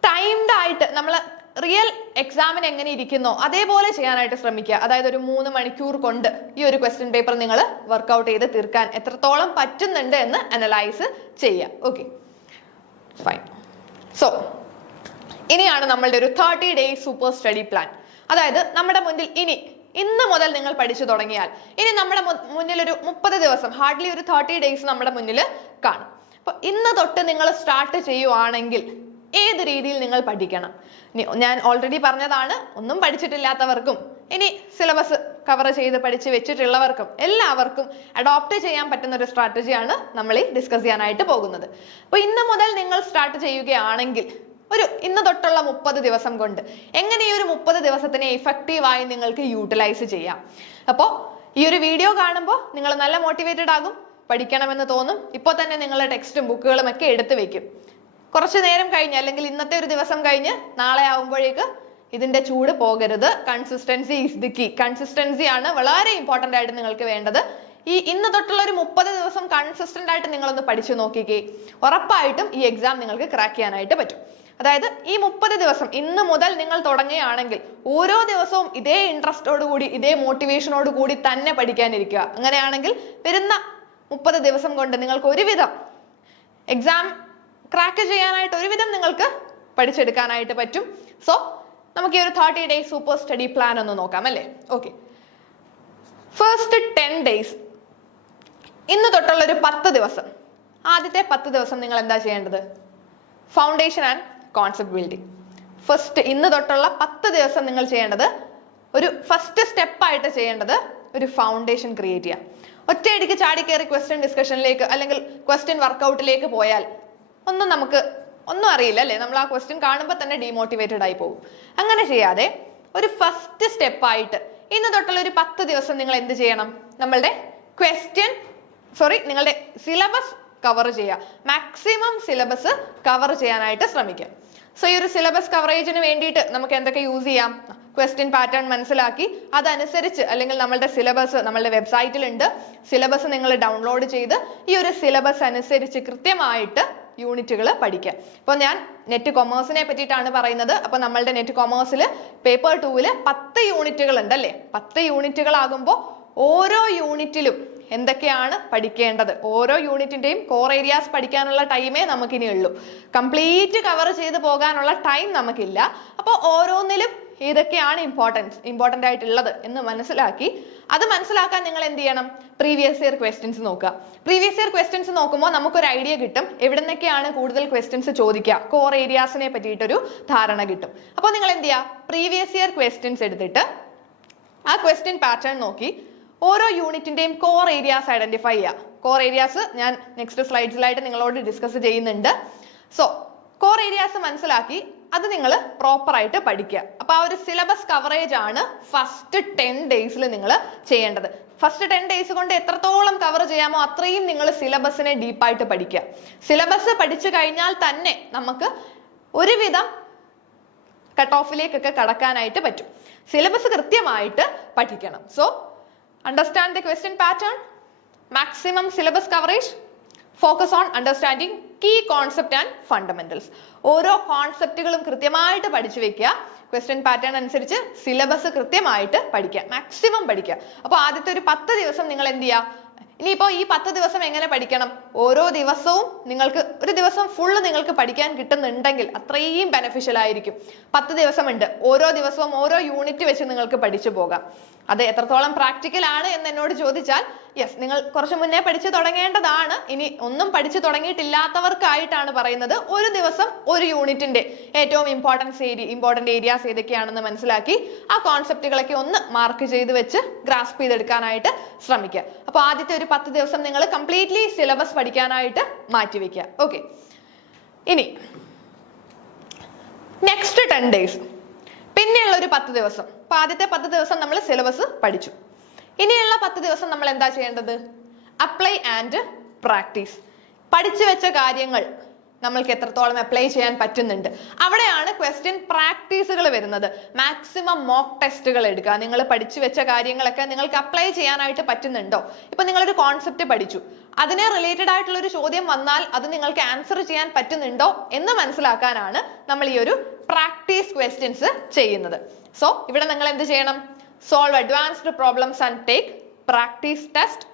ടൈംഡ് ആയിട്ട് നമ്മൾ റിയൽ എക്സാമിന് എങ്ങനെ ഇരിക്കുന്നോ അതേപോലെ ചെയ്യാനായിട്ട് ശ്രമിക്കുക. അതായത് ഒരു 3 മണിക്കൂർ കൊണ്ട് ഈ ഒരു ക്വസ്റ്റ്യൻ പേപ്പർ നിങ്ങൾ വർക്ക്ഔട്ട് ചെയ്ത് തീർക്കാൻ എത്രത്തോളം പറ്റുന്നുണ്ട് എന്ന് അനലൈസ് ചെയ്യുക. Okay, fine. സോ ഇനിയാണ് നമ്മളുടെ ഒരു 30 days സൂപ്പർ സ്റ്റഡി പ്ലാൻ. അതായത് നമ്മുടെ മുന്നിൽ ഇന്ന് മുതൽ നിങ്ങൾ പഠിച്ചു തുടങ്ങിയാൽ ഇനി നമ്മുടെ മുന്നിൽ ഒരു 30 ദിവസം, ഹാർഡ്ലി ഒരു 30 days നമ്മുടെ മുന്നിൽ കാണും. അപ്പൊ ഇന്ന് തൊട്ട് നിങ്ങൾ സ്റ്റാർട്ട് ചെയ്യുവാണെങ്കിൽ ഏത് രീതിയിൽ നിങ്ങൾ പഠിക്കണം? ഞാൻ ഓൾറെഡി പറഞ്ഞതാണ്, ഒന്നും പഠിച്ചിട്ടില്ലാത്തവർക്കും ഇനി സിലബസ് കവർ ചെയ്ത് പഠിച്ച് വെച്ചിട്ടുള്ളവർക്കും എല്ലാവർക്കും അഡോപ്റ്റ് ചെയ്യാൻ പറ്റുന്ന ഒരു സ്ട്രാറ്റജിയാണ് നമ്മൾ ഈ ഡിസ്കസ് ചെയ്യാനായിട്ട് പോകുന്നത്. അപ്പൊ ഇന്ന് മുതൽ നിങ്ങൾ സ്റ്റാർട്ട് ചെയ്യുകയാണെങ്കിൽ ഇന്ന് തൊട്ടുള്ള 30 ദിവസം കൊണ്ട് എങ്ങനെ ഈ ഒരു 30 ദിവസത്തിനെ എഫക്റ്റീവായി നിങ്ങൾക്ക് യൂട്ടിലൈസ് ചെയ്യാം. അപ്പോൾ ഈ ഒരു വീഡിയോ കാണുമ്പോൾ നിങ്ങൾ നല്ല മോട്ടിവേറ്റഡ് ആകും, പഠിക്കണമെന്ന് തോന്നും. ഇപ്പോൾ തന്നെ നിങ്ങളുടെ ടെക്സ്റ്റും ബുക്കുകളും ഒക്കെ എടുത്തു വെക്കും. കുറച്ചു നേരം കഴിഞ്ഞ് അല്ലെങ്കിൽ ഇന്നത്തെ ഒരു ദിവസം കഴിഞ്ഞ് നാളെ ആവുമ്പോഴേക്ക് ഇതിന്റെ ചൂട് പോകരുത്. Consistency is the key. Consistency ആണ് വളരെ ഇമ്പോർട്ടന്റ് ആയിട്ട് നിങ്ങൾക്ക് വേണ്ടത്. ഇന്ന് തൊട്ടുള്ള ഒരു 30 ദിവസം കൺസിസ്റ്റന്റ് ആയിട്ട് നിങ്ങളൊന്ന് പഠിച്ചു നോക്കിക്കേ, ഉറപ്പായിട്ടും ഈ എക്സാം നിങ്ങൾക്ക് ക്രാക്ക് ചെയ്യാനായിട്ട് പറ്റും. അതായത് ഈ 30 ദിവസം ഇന്ന് മുതൽ നിങ്ങൾ തുടങ്ങുകയാണെങ്കിൽ ഓരോ ദിവസവും ഇതേ ഇൻട്രസ്റ്റോട് കൂടി ഇതേ മോട്ടിവേഷനോട് കൂടി തന്നെ പഠിക്കാനിരിക്കുക. അങ്ങനെയാണെങ്കിൽ വരുന്ന 30 ദിവസം കൊണ്ട് നിങ്ങൾക്ക് ഒരുവിധം എക്സാം ക്രാക്ക് ചെയ്യാനായിട്ട് ഒരുവിധം നിങ്ങൾക്ക് പഠിച്ചെടുക്കാനായിട്ട് പറ്റും. സോ നമുക്ക് ഈ ഒരു 30 days സൂപ്പർ സ്റ്റഡി പ്ലാൻ ഒന്ന് നോക്കാം അല്ലേ? ഓക്കെ, ഫസ്റ്റ് 10 days, ഇന്ന് തൊട്ടുള്ള ഒരു 10 ദിവസം, ആദ്യത്തെ 10 ദിവസം നിങ്ങൾ എന്താ ചെയ്യേണ്ടത്? Foundation and concept building. First ഇന്ന് തൊട്ടുള്ള 10 ദിവസം നിങ്ങൾ ചെയ്യേണ്ടത്, ഒരു ഫസ്റ്റ് സ്റ്റെപ്പായിട്ട് ചെയ്യേണ്ടത് ഒരു ഫൗണ്ടേഷൻ ക്രിയേറ്റ് ചെയ്യാം. ഒറ്റയടിക്ക് ചാടി കയറി ക്വസ്റ്റ്യൻ ഡിസ്കഷനിലേക്ക് അല്ലെങ്കിൽ ക്വസ്റ്റ്യൻ വർക്കൗട്ടിലേക്ക് പോയാൽ ഒന്നും അറിയില്ല അല്ലേ? നമ്മൾ ആ ക്വസ്റ്റ്യൻ കാണുമ്പോൾ തന്നെ ഡീമോട്ടിവേറ്റഡ് ആയി പോകും. അങ്ങനെ ചെയ്യാതെ ഒരു ഫസ്റ്റ് സ്റ്റെപ്പായിട്ട് ഇന്ന് തൊട്ടുള്ള ഒരു 10 ദിവസം നിങ്ങൾ എന്ത് ചെയ്യണം? നിങ്ങളുടെ സിലബസ് കവർ ചെയ്യുക. മാക്സിമം സിലബസ് കവർ ചെയ്യാനായിട്ട് ശ്രമിക്കുക. സോ ഈ ഒരു സിലബസ് കവറേജിന് വേണ്ടിയിട്ട് നമുക്ക് എന്തൊക്കെ യൂസ് ചെയ്യാം? ക്വസ്റ്റ്യൻ പാറ്റേൺ മനസ്സിലാക്കി അതനുസരിച്ച്, അല്ലെങ്കിൽ നമ്മളുടെ സിലബസ് നമ്മളുടെ വെബ്സൈറ്റിലുണ്ട്. സിലബസ് നിങ്ങൾ ഡൗൺലോഡ് ചെയ്ത് ഈ ഒരു സിലബസ് അനുസരിച്ച് കൃത്യമായിട്ട് യൂണിറ്റുകൾ പഠിക്കുക. ഇപ്പോൾ ഞാൻ നെറ്റ് കൊമേഴ്സിനെ പറ്റിയിട്ടാണ് പറയുന്നത്. അപ്പോൾ നമ്മളുടെ നെറ്റ് കൊമേഴ്സിൽ പേപ്പർ 2 10 യൂണിറ്റുകൾ ഉണ്ടല്ലേ? 10 യൂണിറ്റുകളാകുമ്പോൾ ഓരോ യൂണിറ്റിലും എന്തൊക്കെയാണ് പഠിക്കേണ്ടത്, ഓരോ യൂണിറ്റിന്റെയും കോർ ഏരിയാസ് പഠിക്കാനുള്ള ടൈമേ നമുക്കിനി ഉള്ളൂ. കംപ്ലീറ്റ് കവർ ചെയ്ത് പോകാനുള്ള ടൈം നമുക്കില്ല. അപ്പോൾ ഓരോന്നിലും ഏതൊക്കെയാണ് ഇമ്പോർട്ടൻ്റ് ആയിട്ടുള്ളത് എന്ന് മനസ്സിലാക്കി, അത് മനസ്സിലാക്കാൻ നിങ്ങൾ എന്ത് ചെയ്യണം? പ്രീവിയസ് ഇയർ ക്വസ്റ്റ്യൻസ് നോക്കുക. പ്രീവിയസ് ഇയർ ക്വസ്റ്റ്യൻസ് നോക്കുമ്പോൾ നമുക്കൊരു ഐഡിയ കിട്ടും എവിടെ നിന്നൊക്കെയാണ് കൂടുതൽ ക്വസ്റ്റ്യൻസ് ചോദിക്കുക, കോർ ഏരിയാസിനെ പറ്റിയിട്ടൊരു ധാരണ കിട്ടും. അപ്പോൾ നിങ്ങൾ എന്ത് ചെയ്യുക? പ്രീവിയസ് ഇയർ ക്വസ്റ്റ്യൻസ് എടുത്തിട്ട് ആ ക്വസ്റ്റ്യൻ പാറ്റേൺ നോക്കി ഓരോ യൂണിറ്റിന്റെയും കോർ ഏരിയാസ് ഐഡന്റിഫൈ ചെയ്യുക. കോർ ഏരിയാസ് ഞാൻ നെക്സ്റ്റ് സ്ലൈഡ്സിലായിട്ട് നിങ്ങളോട് ഡിസ്കസ് ചെയ്യുന്നുണ്ട്. സോ കോർ ഏരിയാസ് മനസ്സിലാക്കി അത് നിങ്ങൾ പ്രോപ്പർ ആയിട്ട് പഠിക്കുക. അപ്പൊ ആ ഒരു സിലബസ് കവറേജ് ആണ് ഫസ്റ്റ് 10 days നിങ്ങൾ ചെയ്യേണ്ടത്. ഫസ്റ്റ് 10 days കൊണ്ട് എത്രത്തോളം കവർ ചെയ്യാമോ അത്രയും നിങ്ങൾ സിലബസിനെ ഡീപ്പായിട്ട് പഠിക്കുക. സിലബസ് പഠിച്ചു കഴിഞ്ഞാൽ തന്നെ നമുക്ക് ഒരുവിധം കട്ട് ഓഫിലേക്കൊക്കെ കടക്കാനായിട്ട് പറ്റും. സിലബസ് കൃത്യമായിട്ട് പഠിക്കണം. So understand the question pattern, maximum syllabus coverage, focus on understanding key concept and fundamentals. ഓരോ കോൺസെപ്റ്റുകളും കൃത്യമായിട്ട് പഠിച്ചു വെക്കുക. ക്വസ്റ്റ്യൻ പാറ്റേൺ അനുസരിച്ച് സിലബസ് കൃത്യമായിട്ട് പഠിക്കുക, മാക്സിമം പഠിക്കുക. അപ്പോൾ ആദ്യത്തെ ഒരു 10 ദിവസം നിങ്ങൾ എന്ത് ചെയ്യുക? ഇനിയിപ്പോൾ ഈ 10 ദിവസം എങ്ങനെ പഠിക്കണം? ഓരോ ദിവസവും നിങ്ങൾക്ക് ഒരു ദിവസം ഫുള്ള് നിങ്ങൾക്ക് പഠിക്കാൻ കിട്ടുന്നുണ്ടെങ്കിൽ അത്രയും ബെനഫിഷ്യൽ ആയിരിക്കും. 10 ദിവസമുണ്ട്, ഓരോ ദിവസവും ഓരോ യൂണിറ്റ് വെച്ച് നിങ്ങൾക്ക് പഠിച്ചു പോകാം. അത് എത്രത്തോളം പ്രാക്ടിക്കൽ ആണ് എന്ന് എന്നോട് ചോദിച്ചാൽ യെസ്, നിങ്ങൾ കുറച്ച് മുന്നേ പഠിച്ചു തുടങ്ങേണ്ടതാണ്. ഇനി ഒന്നും പഠിച്ചു തുടങ്ങിയിട്ടില്ലാത്തവർക്കായിട്ടാണ് പറയുന്നത്. ഒരു ദിവസം ഒരു യൂണിറ്റിന്റെ ഏറ്റവും ഇമ്പോർട്ടന്റ് ഏരിയാസ് ഏതൊക്കെയാണെന്ന് മനസ്സിലാക്കി ആ കോൺസെപ്റ്റുകളൊക്കെ ഒന്ന് മാർക്ക് ചെയ്ത് വെച്ച് ഗ്രാസ്പ് ചെയ്തെടുക്കാനായിട്ട് ശ്രമിക്കുക. അപ്പോൾ ആദ്യത്തെ ഒരു 10 ദിവസം നിങ്ങൾ കംപ്ലീറ്റ്ലി സിലബസ് പഠിക്കാനായിട്ട് മാറ്റിവെക്കുക. ഓക്കെ, ഇനി നെക്സ്റ്റ് 10 days, പിന്നെയുള്ള ഒരു 10 ദിവസം. അപ്പൊ ആദ്യത്തെ 10 ദിവസം നമ്മൾ സിലബസ് പഠിച്ചു. ഇനിയുള്ള 10 ദിവസം നമ്മൾ എന്താ ചെയ്യേണ്ടത്? Apply and practice. പഠിച്ചു വെച്ച കാര്യങ്ങൾ നമ്മൾക്ക് എത്രത്തോളം അപ്ലൈ ചെയ്യാൻ പറ്റുന്നുണ്ട്, അവിടെയാണ് ക്വസ്റ്റ്യൻ പ്രാക്ടീസുകൾ വരുന്നത്. മാക്സിമം മോക്ക് ടെസ്റ്റുകൾ എടുക്കുക. നിങ്ങൾ പഠിച്ചു വെച്ച കാര്യങ്ങളൊക്കെ നിങ്ങൾക്ക് അപ്ലൈ ചെയ്യാനായിട്ട് പറ്റുന്നുണ്ടോ? ഇപ്പൊ നിങ്ങളൊരു കോൺസെപ്റ്റ് പഠിച്ചു, അതിനെ റിലേറ്റഡ് ആയിട്ടുള്ള ഒരു ചോദ്യം വന്നാൽ അത് നിങ്ങൾക്ക് ആൻസർ ചെയ്യാൻ പറ്റുന്നുണ്ടോ എന്ന് മനസ്സിലാക്കാനാണ് നമ്മൾ ഈ ഒരു പ്രാക്ടീസ് ക്വസ്റ്റ്യൻസ് ചെയ്യുന്നത്. സോ ഇവിടെ നിങ്ങൾ എന്ത് ചെയ്യണം? Solve advanced problems and take practice test.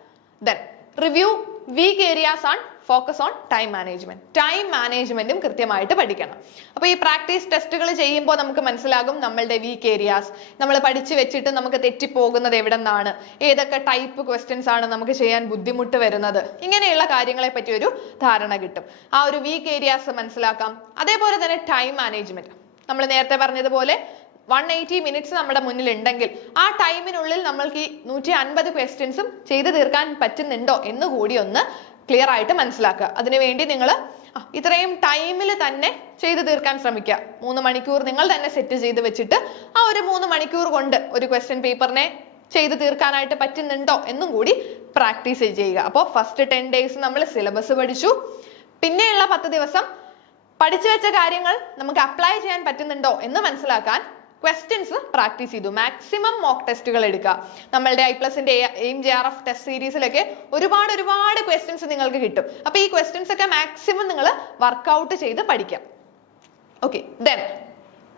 Then review weak areas and focus on time management. Time മാനേജ്മെന്റും കൃത്യമായിട്ട് പഠിക്കണം. അപ്പൊ ഈ പ്രാക്ടീസ് ടെസ്റ്റുകൾ ചെയ്യുമ്പോൾ നമുക്ക് മനസ്സിലാകും നമ്മളുടെ വീക്ക് ഏരിയാസ്, നമ്മൾ പഠിച്ചു വെച്ചിട്ട് നമുക്ക് തെറ്റിപ്പോകുന്നത് എവിടെ നിന്നാണ്, ഏതൊക്കെ ടൈപ്പ് ക്വസ്റ്റ്യൻസ് ആണ് നമുക്ക് ചെയ്യാൻ ബുദ്ധിമുട്ട് വരുന്നത്, ഇങ്ങനെയുള്ള കാര്യങ്ങളെ പറ്റി ഒരു ധാരണ കിട്ടും. ആ ഒരു വീക്ക് ഏരിയാസ് മനസ്സിലാക്കാം. അതേപോലെ തന്നെ ടൈം മാനേജ്മെന്റ്, നമ്മൾ നേരത്തെ പറഞ്ഞതുപോലെ 180 മിനിറ്റ്സ് നമ്മുടെ മുന്നിൽ ഉണ്ടെങ്കിൽ ആ ടൈമിനുള്ളിൽ നമ്മൾക്ക് ഈ 150 ക്വസ്റ്റ്യൻസും ചെയ്തു തീർക്കാൻ പറ്റുന്നുണ്ടോ എന്ന് കൂടി ഒന്ന് ക്ലിയർ ആയിട്ട് മനസ്സിലാക്കുക. അതിനുവേണ്ടി നിങ്ങൾ ഇത്രയും ടൈമിൽ തന്നെ ചെയ്തു തീർക്കാൻ ശ്രമിക്കുക. 3 മണിക്കൂർ നിങ്ങൾ തന്നെ സെറ്റ് ചെയ്ത് വെച്ചിട്ട് ആ ഒരു 3 മണിക്കൂർ കൊണ്ട് ഒരു ക്വസ്റ്റ്യൻ പേപ്പറിനെ ചെയ്തു തീർക്കാനായിട്ട് പറ്റുന്നുണ്ടോ എന്നും കൂടി പ്രാക്ടീസ് ചെയ്യുക. അപ്പോൾ ഫസ്റ്റ് 10 ഡേയ്സ് നമ്മൾ സിലബസ് പഠിച്ചു. പിന്നെയുള്ള 10 ദിവസം പഠിച്ചു വെച്ച കാര്യങ്ങൾ നമുക്ക് അപ്ലൈ ചെയ്യാൻ പറ്റുന്നുണ്ടോ എന്ന് മനസ്സിലാക്കാൻ ക്വസ്റ്റ്യൻസ് പ്രാക്ടീസ് ചെയ്തു. മാക്സിമം മോക്ക് ടെസ്റ്റുകൾ എടുക്കുക. നമ്മളുടെ ഐപ്ലസിന്റെ എയിം JRF ടെസ്റ്റ് സീരീസിലൊക്കെ ഒരുപാട് ക്വസ്റ്റ്യൻസ് നിങ്ങൾക്ക് കിട്ടും. അപ്പൊ ഈ ക്വസ്റ്റ്യൻസ് ഒക്കെ മാക്സിമം നിങ്ങൾ വർക്ക്ഔട്ട് ചെയ്ത് പഠിക്കാം. ഓക്കെ, ദെൻ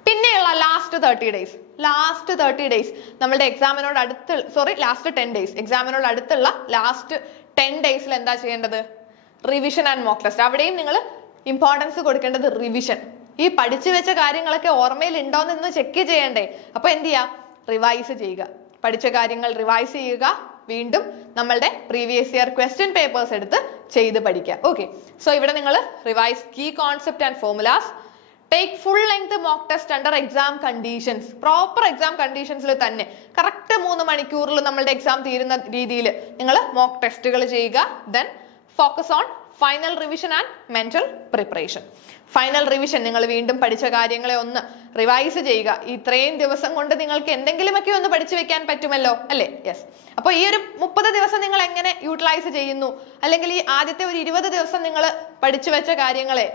പിന്നെയുള്ള ലാസ്റ്റ് 30 ഡേയ്സ് നമ്മളുടെ എക്സാമിനോട് ലാസ്റ്റ് 10 ഡേയ്സ് എക്സാമിനോട് അടുത്തുള്ള ലാസ്റ്റ് 10 ഡേയ്സിൽ എന്താ ചെയ്യേണ്ടത്? Revision and mock test. അവിടെയും നിങ്ങൾ ഇമ്പോർട്ടൻസ് കൊടുക്കേണ്ടത് റിവിഷൻ. ഈ പഠിച്ചു വെച്ച കാര്യങ്ങളൊക്കെ ഓർമ്മയിൽ ഉണ്ടോയെന്ന് ചെക്ക് ചെയ്യണ്ടേ? അപ്പൊ എന്ത് ചെയ്യുക? റിവൈസ് ചെയ്യുക. പഠിച്ച കാര്യങ്ങൾ റിവൈസ് ചെയ്യുക. വീണ്ടും നമ്മളുടെ പ്രീവിയസ് ഇയർ ക്വസ്റ്റ്യൻ പേപ്പേഴ്സ് എടുത്ത് ചെയ്ത് പഠിക്കുക. ഓക്കെ, സോ ഇവിടെ നിങ്ങൾ revise key concept and formulas, take full length mock test under exam conditions. Proper exam കണ്ടീഷൻസിൽ തന്നെ കറക്റ്റ് 3 മണിക്കൂറിൽ നമ്മളുടെ എക്സാം തീരുന്ന രീതിയിൽ നിങ്ങൾ മോക്ക് ടെസ്റ്റുകൾ ചെയ്യുക. Then focus on final revision and mental preparation. Final revision, നിങ്ങൾ വീണ്ടും പഠിച്ച കാര്യങ്ങളെ ഒന്ന് റിവൈസ് ചെയ്യുക. ഇത്രയും ദിവസം കൊണ്ട് നിങ്ങൾക്ക് എന്തെങ്കിലുമൊക്കെ ഒന്ന് പഠിച്ചു വെക്കാൻ പറ്റുമല്ലോ അല്ലേ? യെസ്. അപ്പോൾ ഈ ഒരു 30 ദിവസം നിങ്ങൾ എങ്ങനെ യൂട്ടിലൈസ് ചെയ്യുന്നു, അല്ലെങ്കിൽ ഈ ആദ്യത്തെ ഒരു 20 ദിവസം നിങ്ങൾ പഠിച്ചു വെച്ച കാര്യങ്ങളെ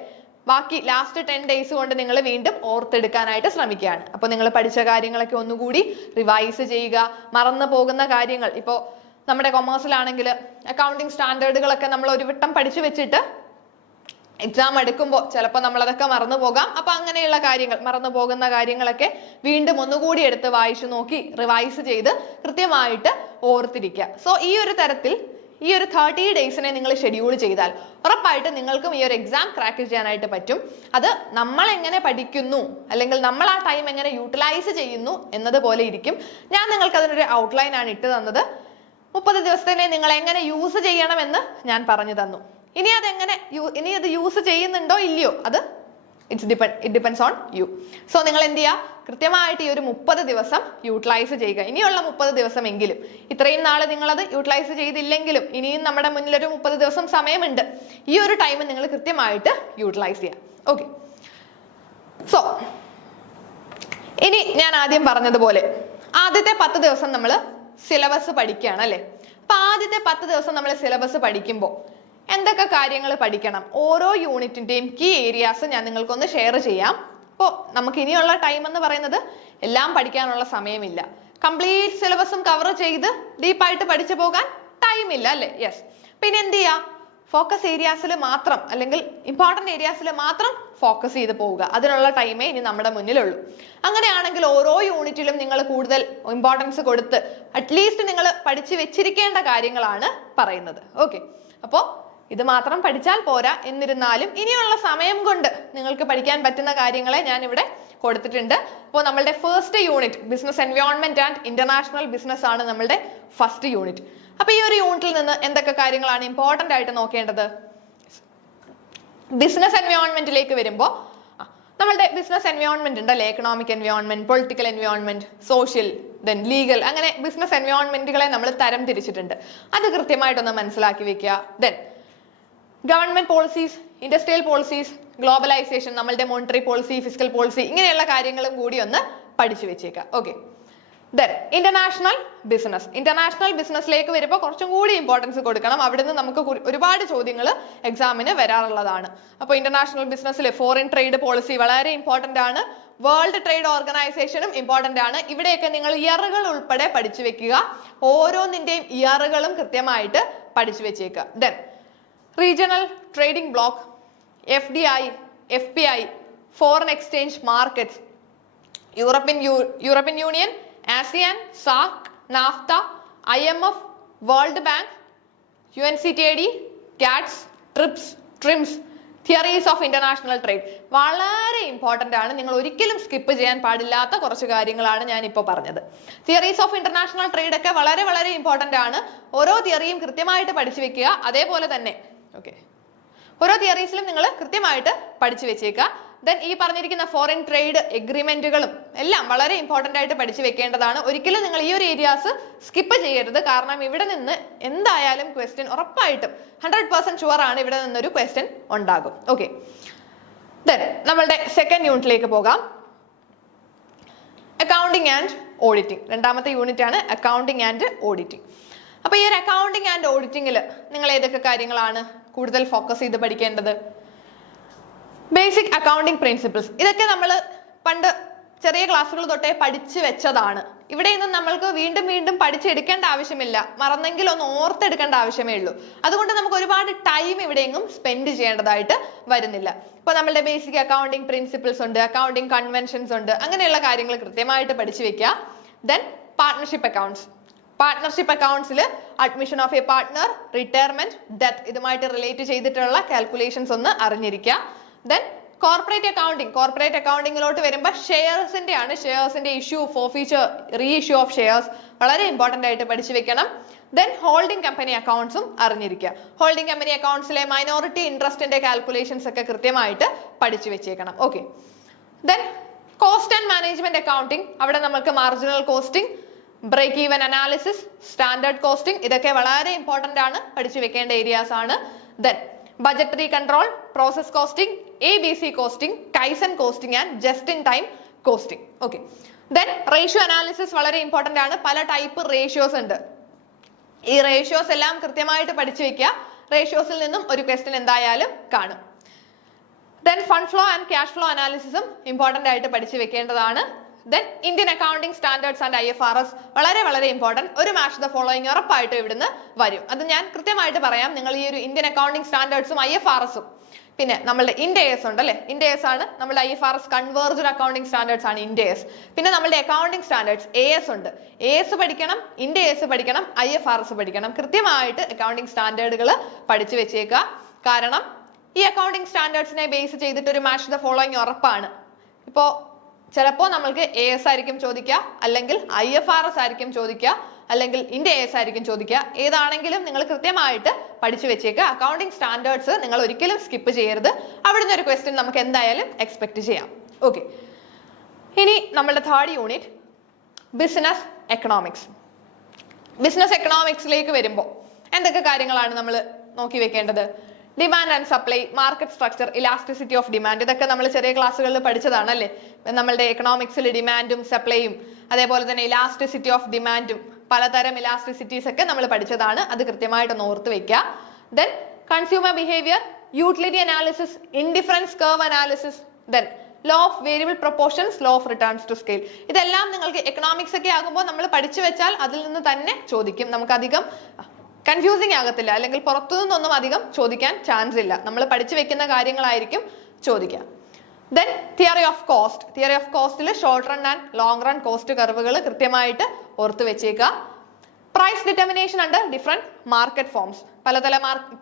ബാക്കി ലാസ്റ്റ് 10 ഡേയ്സ് കൊണ്ട് നിങ്ങൾ വീണ്ടും ഓർത്തെടുക്കാനായിട്ട് ശ്രമിക്കുകയാണ്. അപ്പോൾ നിങ്ങൾ പഠിച്ച കാര്യങ്ങളൊക്കെ ഒന്നുകൂടി റിവൈസ് ചെയ്യുക. മറന്നു പോകുന്ന കാര്യങ്ങൾ, ഇപ്പോൾ നമ്മുടെ കൊമേഴ്സിലാണെങ്കിൽ അക്കൗണ്ടിങ് സ്റ്റാൻഡേർഡുകളൊക്കെ നമ്മൾ ഒരു വട്ടം പഠിച്ചു വെച്ചിട്ട് എക്സാം എടുക്കുമ്പോൾ ചിലപ്പോൾ നമ്മളതൊക്കെ മറന്നു പോകാം. അപ്പൊ അങ്ങനെയുള്ള കാര്യങ്ങൾ, മറന്നു പോകുന്ന കാര്യങ്ങളൊക്കെ വീണ്ടും ഒന്നുകൂടി എടുത്ത് വായിച്ചു നോക്കി റിവൈസ് ചെയ്ത് കൃത്യമായിട്ട് ഓർത്തിരിക്കുക. സോ ഈ ഒരു തരത്തിൽ ഈ ഒരു 30 ഡേയ്സിനെ നിങ്ങൾ ഷെഡ്യൂൾ ചെയ്താൽ ഉറപ്പായിട്ട് നിങ്ങൾക്കും ഈ ഒരു എക്സാം ക്രാക്ക് ചെയ്യാനായിട്ട് പറ്റും. അത് നമ്മൾ എങ്ങനെ പഠിക്കുന്നു, അല്ലെങ്കിൽ നമ്മൾ ആ ടൈം എങ്ങനെ യൂട്ടിലൈസ് ചെയ്യുന്നു എന്നതുപോലെ ഇരിക്കും. ഞാൻ നിങ്ങൾക്ക് അതിനൊരു ഔട്ട്ലൈൻ ആണ് ഇട്ട് തന്നത്. 30 ദിവസത്തിനെ നിങ്ങൾ എങ്ങനെ യൂസ് ചെയ്യണമെന്ന് ഞാൻ പറഞ്ഞു തന്നു. ഇനി അത് യൂസ് ചെയ്യുന്നുണ്ടോ ഇല്ലയോ, അത് it depends on you. So നിങ്ങൾ എന്ത് ചെയ്യുക? കൃത്യമായിട്ട് ഈ ഒരു 30 ദിവസം യൂട്ടിലൈസ് ചെയ്യുക. ഇനിയുള്ള 30 ദിവസം എങ്കിലും, ഇത്രയും നാള് നിങ്ങളത് യൂട്ടിലൈസ് ചെയ്തില്ലെങ്കിലും ഇനിയും നമ്മുടെ മുന്നിലൊരു 30 ദിവസം സമയമുണ്ട്. ഈ ഒരു ടൈം നിങ്ങൾ കൃത്യമായിട്ട് യൂട്ടിലൈസ് ചെയ്യുക. ഓക്കെ, സോ ഇനി ഞാൻ ആദ്യം പറഞ്ഞതുപോലെ ആദ്യത്തെ 10 ദിവസം നമ്മൾ സിലബസ് പഠിക്കുകയാണ് അല്ലേ? അപ്പൊ ആദ്യത്തെ 10 ദിവസം നമ്മൾ സിലബസ് പഠിക്കുമ്പോൾ എന്തൊക്കെ കാര്യങ്ങൾ പഠിക്കണം, ഓരോ യൂണിറ്റിന്റെയും കീ ഏരിയാസ് ഞാൻ നിങ്ങൾക്കൊന്ന് ഷെയർ ചെയ്യാം. അപ്പോൾ നമുക്ക് ഇനിയുള്ള ടൈം എന്ന് പറയുന്നത് എല്ലാം പഠിക്കാനുള്ള സമയമില്ല. കംപ്ലീറ്റ് സിലബസും കവർ ചെയ്ത് ഡീപ്പായിട്ട് പഠിച്ചു പോകാൻ ടൈം ഇല്ല അല്ലേ? യെസ്. പിന്നെ എന്ത് ചെയ്യാം? ഫോക്കസ് ഏരിയാസിൽ മാത്രം, അല്ലെങ്കിൽ ഇമ്പോർട്ടന്റ് ഏരിയാസിൽ മാത്രം ഫോക്കസ് ചെയ്ത് പോവുക. അതിനുള്ള ടൈമേ ഇനി നമ്മുടെ മുന്നിലുള്ളൂ. അങ്ങനെയാണെങ്കിൽ ഓരോ യൂണിറ്റിലും നിങ്ങൾ കൂടുതൽ ഇമ്പോർട്ടൻസ് കൊടുത്ത് അറ്റ്ലീസ്റ്റ് നിങ്ങൾ പഠിച്ചു വെച്ചിരിക്കേണ്ട കാര്യങ്ങളാണ് പറയുന്നത്. ഓക്കെ, അപ്പോൾ ഇത് മാത്രം പഠിച്ചാൽ പോരാ. എന്നിരുന്നാലും ഇനിയുള്ള സമയം കൊണ്ട് നിങ്ങൾക്ക് പഠിക്കാൻ പറ്റുന്ന കാര്യങ്ങളെ ഞാൻ ഇവിടെ കൊടുത്തിട്ടുണ്ട്. അപ്പോൾ നമ്മളുടെ first unit business environment and international business ആണ് നമ്മളുടെ ഫസ്റ്റ് യൂണിറ്റ്. അപ്പൊ ഈ ഒരു യൂണിറ്റിൽ നിന്ന് എന്തൊക്കെ കാര്യങ്ങളാണ് ഇമ്പോർട്ടന്റ് ആയിട്ട് നോക്കേണ്ടത്? ബിസിനസ് എൻവയോൺമെന്റിലേക്ക് വരുമ്പോൾ നമ്മളുടെ ബിസിനസ് എൻവയോൺമെന്റ് ഉണ്ടല്ലേ, economic environment, political environment, social, then legal, അങ്ങനെ ബിസിനസ് എൻവയോൺമെന്റുകളെ നമ്മൾ തരം തിരിച്ചിട്ടുണ്ട്. അത് കൃത്യമായിട്ടൊന്ന് മനസ്സിലാക്കി വെക്കുക. Then government policies, industrial policies, globalization, നമ്മളുടെ മോണിറ്ററി പോളിസി, ഫിസിക്കൽ പോളിസി, ഇങ്ങനെയുള്ള കാര്യങ്ങളും കൂടി ഒന്ന് പഠിച്ചു വെച്ചേക്കാം. ഓക്കെ, ദെൻ ഇന്റർനാഷണൽ ബിസിനസ്സിലേക്ക് വരുമ്പോൾ കുറച്ചും കൂടി ഇമ്പോർട്ടൻസ് കൊടുക്കണം. അവിടുന്ന് നമുക്ക് ഒരുപാട് ചോദ്യങ്ങൾ എക്സാമിന് വരാറുള്ളതാണ്. അപ്പോൾ ഇന്റർനാഷണൽ ബിസിനസ്സിൽ ഫോറിൻ ട്രേഡ് പോളിസി വളരെ ഇമ്പോർട്ടന്റ് ആണ്. വേൾഡ് ട്രേഡ് ഓർഗനൈസേഷനും ഇമ്പോർട്ടന്റ് ആണ്. ഇവിടെയൊക്കെ നിങ്ങൾ ഇയറുകൾ ഉൾപ്പെടെ പഠിച്ചു വെക്കുക. ഓരോന്നിന്റെയും ഇയറുകളും കൃത്യമായിട്ട് പഠിച്ചു വെച്ചേക്കുക. Then regional trading block, FDI, FPI, foreign exchange markets, European union, ASEAN, SAARC, naphtha, IMF, world bank, UNCTAD, GATS, TRIPS, theories of international trade. വളരെ ഇമ്പോർട്ടന്റ് ആണ്, നിങ്ങൾ ഒരിക്കലും സ്കിപ്പ് ചെയ്യാൻ പാടില്ലാത്ത കുറച്ച് കാര്യങ്ങളാണ് ഞാൻ ഇപ്പോൾ പറഞ്ഞത്. തിയറീസ് ഓഫ് ഇന്റർനാഷണൽ ട്രേഡ് ഒക്കെ വളരെ വളരെ ഇമ്പോർട്ടന്റ് ആണ്. ഓരോ തിയറിയും കൃത്യമായിട്ട് പഠിച്ചു വെക്കുക. അതേപോലെ തന്നെ ഓരോ തിയറീസിലും നിങ്ങൾ കൃത്യമായിട്ട് പഠിച്ചു വെച്ചേക്കുക. ദെൻ ഈ പറഞ്ഞിരിക്കുന്ന ഫോറിൻ ട്രേഡ് എഗ്രിമെന്റുകളും എല്ലാം വളരെ ഇമ്പോർട്ടന്റ് ആയിട്ട് പഠിച്ചു വെക്കേണ്ടതാണ്. ഒരിക്കലും നിങ്ങൾ ഈ ഒരു ഏരിയാസ് സ്കിപ്പ് ചെയ്യരുത്. കാരണം ഇവിടെ നിന്ന് എന്തായാലും ക്വസ്റ്റ്യൻ ഉറപ്പായിട്ടും 100% ഷുവർ ആണ് ഇവിടെ നിന്നൊരു ക്വസ്റ്റ്യൻ ഉണ്ടാകും. ഓക്കെ, ദെൻ നമ്മളുടെ സെക്കൻഡ് യൂണിറ്റിലേക്ക് പോകാം. Accounting and auditing. രണ്ടാമത്തെ യൂണിറ്റ് ആണ് അക്കൗണ്ടിങ് ആൻഡ് ഓഡിറ്റിംഗ്. അപ്പൊ ഈ ഒരു അക്കൗണ്ടിങ് ആൻഡ് ഓഡിറ്റിംഗിൽ നിങ്ങൾ ഏതൊക്കെ കാര്യങ്ങളാണ് കൂടുതൽ ഫോക്കസ് ചെയ്ത് പഠിക്കേണ്ടത്? Basic accounting principles. ഇതൊക്കെ നമ്മൾ പണ്ട് ചെറിയ ക്ലാസ്സുകൾ തൊട്ടേ പഠിച്ചു വെച്ചതാണ്. ഇവിടെ നിന്ന് നമ്മൾക്ക് വീണ്ടും വീണ്ടും പഠിച്ചെടുക്കേണ്ട ആവശ്യമില്ല, മറന്നെങ്കിൽ ഒന്ന് ഓർത്തെടുക്കേണ്ട ആവശ്യമേ ഉള്ളൂ. അതുകൊണ്ട് നമുക്ക് ഒരുപാട് ടൈം ഇവിടെയെങ്ങും സ്പെൻഡ് ചെയ്യേണ്ടതായിട്ട് വരുന്നില്ല. ഇപ്പൊ നമ്മളുടെ ബേസിക് അക്കൗണ്ടിങ് പ്രിൻസിപ്പിൾസ് ഉണ്ട്, അക്കൗണ്ടിങ് കൺവെൻഷൻസ് ഉണ്ട്, അങ്ങനെയുള്ള കാര്യങ്ങൾ കൃത്യമായിട്ട് പഠിച്ചു വെക്കുക. Then partnership accounts. പാർട്ട്ണർഷിപ്പ് അക്കൗണ്ട്സിൽ admission of a partner, retirement, death ഇതുമായിട്ട് റിലേറ്റ് ചെയ്തിട്ടുള്ള കാൽക്കുലേഷൻസ് ഒന്ന് അറിഞ്ഞിരിക്കുക. Then corporate accounting. കോർപ്പറേറ്റ് അക്കൗണ്ടിങ്ങിലോട്ട് വരുമ്പോൾ ഷെയർസിന്റെ ആണ്. ഷെയർസിന്റെ issue, forfeiture, reissue of shares വളരെ ഇമ്പോർട്ടന്റ് ആയിട്ട് പഠിച്ചു വെക്കണം. ദെൻ ഹോൾഡിംഗ് കമ്പനി അക്കൗണ്ട്സും അറിഞ്ഞിരിക്കുക. ഹോൾഡിംഗ് കമ്പനി അക്കൗണ്ട്സിലെ മൈനോറിറ്റി ഇൻട്രസ്റ്റിന്റെ കാൽക്കുലേഷൻസ് ഒക്കെ കൃത്യമായിട്ട് പഠിച്ചു വെച്ചേക്കണം. Okay, then cost and management accounting. അവിടെ നമുക്ക് marginal costing, break even analysis, standard costing ഇതൊക്കെ വളരെ ഇമ്പോർട്ടന്റ് ആണ്, പഠിച്ചു വെക്കേണ്ട ഏരിയാസ് ആണ്. Then budgetary control, process costing, ABC costing, kaizen costing and just in time costing. Okay, then ratio analysis വളരെ important ആണ്. പല ടൈപ്പ് റേഷ്യോസ് ഉണ്ട്. ഈ റേഷ്യോസ് എല്ലാം കൃത്യമായിട്ട് പഠിച്ചു വെക്കുക. റേഷ്യോസിൽ നിന്നും ഒരു ക്വസ്റ്റ്യൻ എന്തായാലും കാണും. Then fund flow and cash flow അനാലിസിസും ഇമ്പോർട്ടന്റ് ആയിട്ട് പഠിച്ചു വെക്കേണ്ടതാണ്. Then Indian accounting standards and IFRS വളരെ വളരെ ഇമ്പോർട്ടന്റ്. ഒരു മാച്ച് ദ ഫോളോയിങ് ഉറപ്പായിട്ടും ഇവിടുന്ന് വരും. അത് ഞാൻ കൃത്യമായിട്ട് പറയാം. നിങ്ങൾ ഈ ഒരു ഇന്ത്യൻ അക്കൗണ്ടിംഗ് സ്റ്റാൻഡേർഡ്സും IFRSും പിന്നെ നമ്മളുടെ IND-AS ഉണ്ടല്ലേ, IND-AS ആണ് നമ്മുടെ IFRS കൺവേർജ്ഡ് അക്കൗണ്ടിംഗ് സ്റ്റാൻഡേർഡ്സ് ആണ് IND-AS. പിന്നെ നമ്മളുടെ അക്കൗണ്ടിംഗ് സ്റ്റാൻഡേർഡ്സ് AS ഉണ്ട്. AS പഠിക്കണം, IND-AS പഠിക്കണം, IFRS പഠിക്കണം. കൃത്യമായിട്ട് അക്കൗണ്ടിംഗ് സ്റ്റാൻഡേർഡുകൾ പഠിച്ചു വെച്ചേക്കുക. കാരണം ഈ അക്കൗണ്ടിംഗ് സ്റ്റാൻഡേർഡ്സിനെ ബേസ് ചെയ്തിട്ട് ഒരു മാച്ച് ദ ഫോളോയിങ് ഉറപ്പാണ്. ഇപ്പോൾ ചിലപ്പോൾ നമ്മൾക്ക് AS ആയിരിക്കും ചോദിക്കുക, അല്ലെങ്കിൽ IFRS ആയിരിക്കും ചോദിക്കുക, അല്ലെങ്കിൽ IND-AS ആയിരിക്കും ചോദിക്കുക. ഏതാണെങ്കിലും നിങ്ങൾ കൃത്യമായിട്ട് പഠിച്ചു വെച്ചേക്കുക. അക്കൗണ്ടിംഗ് സ്റ്റാൻഡേർഡ്സ് നിങ്ങൾ ഒരിക്കലും സ്കിപ്പ് ചെയ്യരുത്. അവിടുന്ന് ഒരു ക്വസ്റ്റ്യൻ നമുക്ക് എന്തായാലും എക്സ്പെക്ട് ചെയ്യാം. ഓക്കെ, ഇനി നമ്മളുടെ third unit business economics. Business എക്കണോമിക്സിലേക്ക് വരുമ്പോൾ എന്തൊക്കെ കാര്യങ്ങളാണ് നമ്മൾ നോക്കി വെക്കേണ്ടത്? Demand and supply, market structure, elasticity of demand ഇതൊക്കെ നമ്മൾ ചെറിയ ക്ലാസ്സുകളിൽ പഠിച്ചതാണ് അല്ലേ. നമ്മളുടെ എക്കണോമിക്സിൽ ഡിമാൻഡും സപ്ലൈയും അതേപോലെ തന്നെ ഇലാസ്റ്റിസിറ്റി ഓഫ് ഡിമാൻഡും പലതരം ഇലാസ്റ്റിസിറ്റീസ് ഒക്കെ നമ്മൾ പഠിച്ചതാണ്. അത് കൃത്യമായിട്ടൊന്ന് ഓർത്ത് വെക്കുക. Then consumer behaviour, utility analysis, indifference curve analysis, then law of variable proportions, law of returns to scale. ഇതെല്ലാം നിങ്ങൾക്ക് എക്കണോമിക്സ് ഒക്കെ ആകുമ്പോൾ നമ്മൾ പഠിച്ചു വെച്ചാൽ അതിൽ നിന്ന് തന്നെ ചോദിക്കും. നമുക്ക് അധികം കൺഫ്യൂസിങ് ആകത്തില്ല, അല്ലെങ്കിൽ പുറത്തു നിന്നൊന്നും അധികം ചോദിക്കാൻ ചാൻസ് ഇല്ല. നമ്മൾ പഠിച്ചു വെക്കുന്ന കാര്യങ്ങളായിരിക്കും ചോദിക്കുക. Then theory of cost. Theory of കോസ്റ്റിൽ short run and long run cost കർവുകൾ കൃത്യമായിട്ട് ഓർത്ത് വെച്ചേക്കുക. പ്രൈസ് ഡിറ്റർമിനേഷൻ ഉണ്ട് ഡിഫറെന്റ് മാർക്കറ്റ് ഫോംസ്.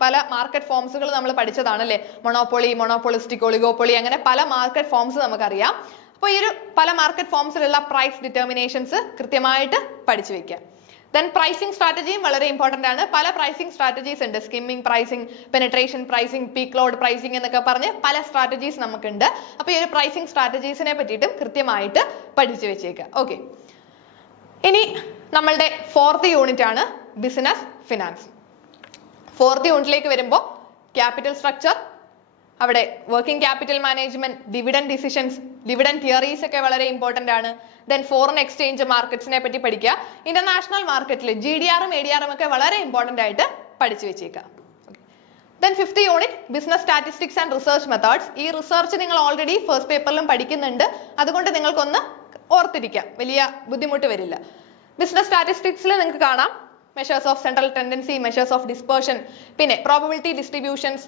പല മാർക്കറ്റ് ഫോംസുകൾ നമ്മൾ പഠിച്ചതാണ് അല്ലേ. മൊണോപ്പൊളി, മൊണോപ്പൊളിസ്റ്റിക്, ഒളിഗോപ്പൊളി, അങ്ങനെ പല മാർക്കറ്റ് ഫോംസ് നമുക്കറിയാം. അപ്പോൾ ഈ ഒരു പല മാർക്കറ്റ് ഫോംസിലുള്ള പ്രൈസ് ഡിറ്റർമിനേഷൻസ് കൃത്യമായിട്ട് പഠിച്ചു വെക്കുക. ദെൻ പ്രൈസിംഗ് സ്ട്രാറ്റജിയും വളരെ ഇമ്പോർട്ടന്റ് ആണ്. പല പ്രൈസിംഗ് സ്ട്രാറ്റജീസ് ഉണ്ട്. Skimming pricing, penetration pricing, peak load pricing എന്നൊക്കെ പറഞ്ഞ് പല സ്ട്രാറ്റജീസ് നമുക്കുണ്ട്. അപ്പൊ ഈ ഒരു പ്രൈസിംഗ് സ്ട്രാറ്റജീസിനെ പറ്റിയിട്ടും കൃത്യമായിട്ട് പഠിച്ചു വെച്ചേക്കുക. ഓക്കെ, ഇനി നമ്മളുടെ ഫോർത്ത് യൂണിറ്റ് ആണ് ബിസിനസ് ഫിനാൻസ്. ഫോർത്ത് യൂണിറ്റിലേക്ക് വരുമ്പോൾ ക്യാപിറ്റൽ സ്ട്രക്ചർ, അവിടെ working capital management, dividend decisions, dividend theories ഒക്കെ വളരെ ഇമ്പോർട്ടന്റ് ആണ്. ദെൻ ഫോറിൻ എക്സ്ചേഞ്ച് മാർക്കറ്റ്സിനെ പറ്റി പഠിക്കുക. ഇന്റർനാഷണൽ മാർക്കറ്റിൽ GDR-ഉം ADR-ഉം ഒക്കെ വളരെ ഇമ്പോർട്ടന്റ് ആയിട്ട് പഠിച്ചു വെച്ചേക്കുക. Then fifth unit business statistics and research methods. ഈ റിസർച്ച് നിങ്ങൾ ഓൾറെഡി ഫസ്റ്റ് പേപ്പറിലും പഠിക്കുന്നുണ്ട്, അതുകൊണ്ട് നിങ്ങൾക്കൊന്ന് ഓർത്തിരിക്കാം, വലിയ ബുദ്ധിമുട്ട് വരില്ല. ബിസിനസ് സ്റ്റാറ്റിസ്റ്റിക്സിൽ നിങ്ങൾക്ക് കാണാം measures of central tendency, measures of dispersion, പിന്നെ probability distributions,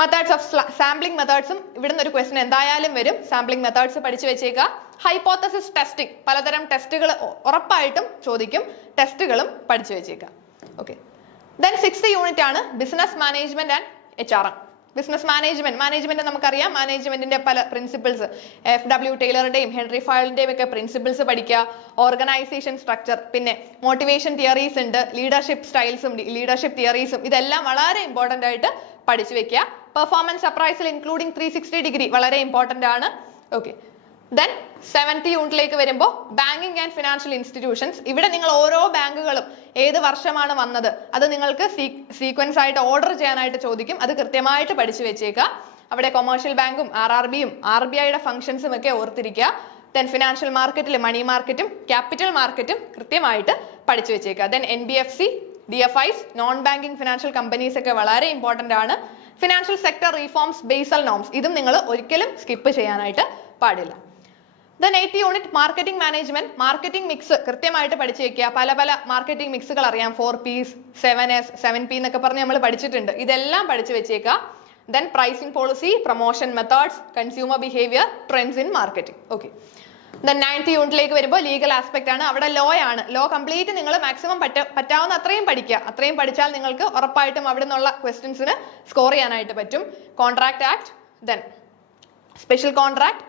methods of sampling മെത്തേഡ്സും ഇവിടുന്ന് ഒരു ക്വസ്റ്റൻ എന്തായാലും വരും. സാമ്പിളിംഗ് മെത്തേഡ്സ് പഠിച്ചു വെച്ചേക്കുക. ഹൈപ്പോത്തസിസ് ടെസ്റ്റിംഗ്, പലതരം ടെസ്റ്റുകൾ ഉറപ്പായിട്ടും ചോദിക്കും, ടെസ്റ്റുകളും പഠിച്ചു വെച്ചേക്കുക. ഓക്കെ, ദെൻ 6th യൂണിറ്റ് ആണ് business management and HRM. Business management നമുക്കറിയാം. മാനേജ്മെന്റിന്റെ പല പ്രിൻസിപ്പിൾസ്, FW ടൈലറുടെയും ഹെൻറി ഫയലിന്റെയും ഒക്കെ പ്രിൻസിപ്പിൾസ് പഠിക്കുക. ഓർഗനൈസേഷൻ സ്ട്രക്ചർ, പിന്നെ മോട്ടിവേഷൻ തിയറീസ് ഉണ്ട്, ലീഡർഷിപ്പ് സ്റ്റൈൽസും ലീഡർഷിപ്പ് തിയറീസും, ഇതെല്ലാം വളരെ ഇമ്പോർട്ടന്റ് ആയിട്ട് പഠിച്ചു വെക്കുക. പെർഫോമൻസ് അപ്രൈസൽ ഇൻക്ലൂഡിംഗ് 360 ഡിഗ്രി വളരെ ഇമ്പോർട്ടന്റ് ആണ്. ഓക്കെ, ദെൻ 7th യൂണിറ്റിലേക്ക് വരുമ്പോൾ ബാങ്കിങ് ആൻഡ് ഫിനാൻഷ്യൽ ഇൻസ്റ്റിറ്റ്യൂഷൻസ്. ഇവിടെ നിങ്ങൾ ഓരോ ബാങ്കുകളും ഏത് വർഷമാണ് വന്നത് അത് നിങ്ങൾക്ക് സീക്വൻസ് ആയിട്ട് ഓർഡർ ചെയ്യാനായിട്ട് ചോദിക്കും. അത് കൃത്യമായിട്ട് പഠിച്ചു വെച്ചേക്കുക. അവിടെ കൊമേഴ്ഷ്യൽ ബാങ്കും RRBയും RBIയുടെ ഫംഗ്ഷൻസും ഒക്കെ ഓർത്തിരിക്കുക. ദെൻ ഫിനാൻഷ്യൽ മാർക്കറ്റിൽ മണി മാർക്കറ്റും ക്യാപിറ്റൽ മാർക്കറ്റും കൃത്യമായിട്ട് പഠിച്ചു വെച്ചേക്കുക. Then NBFC, DFIs, non banking financial companies ഒക്കെ വളരെ ഇമ്പോർട്ടന്റ് ആണ്. Financial sector reforms, Basel norms, ഇതും നിങ്ങൾ ഒരിക്കലും സ്കിപ്പ് ചെയ്യാനായിട്ട് പാടില്ല. Then 8th unit marketing management. Marketing mix കൃത്യമായിട്ട് പഠിച്ചു വെക്കുക. പല മാർക്കറ്റിംഗ് മിക്സുകൾ അറിയാം. 4Ps, 7S, 7P എന്നൊക്കെ പറഞ്ഞ് നമ്മൾ പഠിച്ചിട്ടുണ്ട്. ഇതെല്ലാം പഠിച്ചു വെച്ചേക്കുക. Then pricing policy, promotion methods, consumer behaviour, trends in marketing. Okay, then 9th യൂണിറ്റിലേക്ക് വരുമ്പോൾ ലീഗൽ ആസ്പെക്ട് ആണ്. അവിടെ ലോ ആണ്. ലോ കംപ്ലീറ്റ് നിങ്ങൾ മാക്സിമം പറ്റാവുന്ന അത്രയും പഠിക്കുക. അത്രയും പഠിച്ചാൽ നിങ്ങൾക്ക് ഉറപ്പായിട്ടും അവിടെ നിന്നുള്ള ക്വസ്റ്റ്യൻസിന് സ്കോർ ചെയ്യാനായിട്ട് പറ്റും. Contract act, then special contract,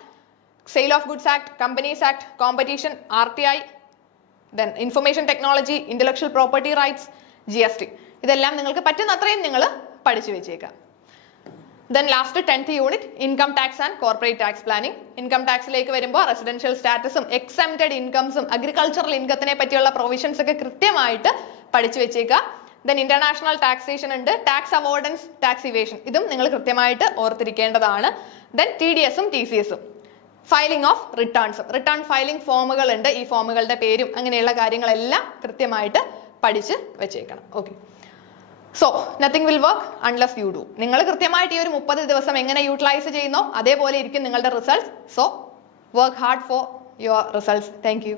sale of goods act, companies act, competition, RTI, then information technology, intellectual property rights, GST, ഇതെല്ലാം നിങ്ങൾക്ക് പറ്റുന്ന അത്രയും നിങ്ങൾ പഠിച്ചു വെച്ചേക്കാം. Then last 10th unit income tax and corporate tax planning. Income ടാക്സിലേക്ക് വരുമ്പോൾ residential സ്റ്റാറ്റസും എക്സംപ്റ്റഡ് ഇൻകംസും അഗ്രികൾച്ചറൽ ഇൻകത്തിനെ പറ്റിയുള്ള പ്രൊവിഷൻസ് ഒക്കെ കൃത്യമായിട്ട് പഠിച്ചു വെച്ചേക്കുക. ദെൻ ഇന്റർനാഷണൽ ടാക്സേഷൻ ഉണ്ട്, ടാക്സ് അവോർഡൻസ്, ടാക്സ് ഇവേഷൻ, ഇതും നിങ്ങൾ കൃത്യമായിട്ട് ഓർത്തിരിക്കേണ്ടതാണ്. Then TDSഉം TCSഉം, filing of റിട്ടേൺസും, return filing ഫോമുകൾ ഉണ്ട്. ഈ ഫോമുകളുടെ പേരും അങ്ങനെയുള്ള കാര്യങ്ങളെല്ലാം കൃത്യമായിട്ട് പഠിച്ച് വെച്ചേക്കണം. Okay, so nothing will work unless you do. നിങ്ങൾ കൃത്യമായിട്ട് ഈ ഒരു 30 ദിവസം എങ്ങനെ യൂട്ടിലൈസ് ചെയ്യുന്നോ അതേപോലെ ഇരിക്കും നിങ്ങളുടെ results. So work hard for your results. Thank you.